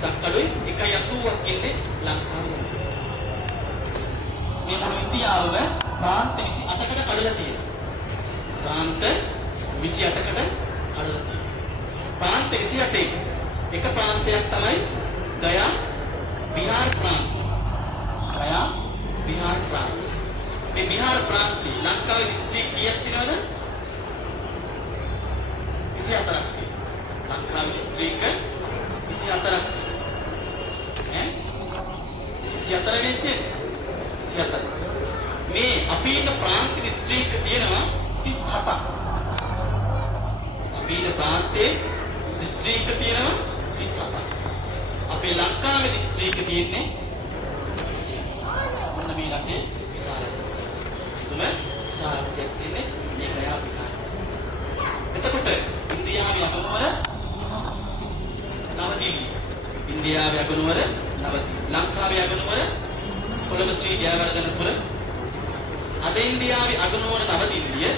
20ක් අඩුයි 1.80ක් ඉන්නේ ලංකාවේ. මේ මුළු ඉන්දියාවම ප්‍රාන්ත 28කට කඩලා තියෙනවා. ප්‍රාන්ත 28කට කඩලා තියෙනවා. ප්‍රාන්ත 28 එක ප්‍රාන්තයක් තමයි ගයා බිහාර ප්‍රාන්තය. ගයා බිහාර ප්‍රාන්තය. මේ බිහාර ප්‍රාන්තේ ලංකාවේ දිස්ත්‍රික් කීයක් තියෙනවද? 24ක් තියෙනවා. ලංකාවේ දිස්ත්‍රික් 24ක්. ඈ 24 වෙන්නේ 24. මේ අපි ඉන්න ප්‍රාන්ත දිස්ත්‍රික් තියෙනවා 37ක්. අපි ඉන්න ප්‍රාන්තයේ දිස්ත්‍රික් තියෙනවා 37ක්. අපේ ලංකාවේ දිස්ත්‍රික් තියෙන්නේ මොන මේ රටේ විශාලයි. තුන විශාලකයක් තියෙන්නේ මේ ගයා බිහාර. එතකොට ඉන්දියාවේ අගනුවර නවදිල්ලි. ඉන්දියාවේ අගනුවර නවදිල්ලි. ලංකාවේ අගනුවර කොළඹ ශ්‍රී ජයවර්ධනපුර. අද ඉන්දියාවේ අගනුවර නවදිල්ලිය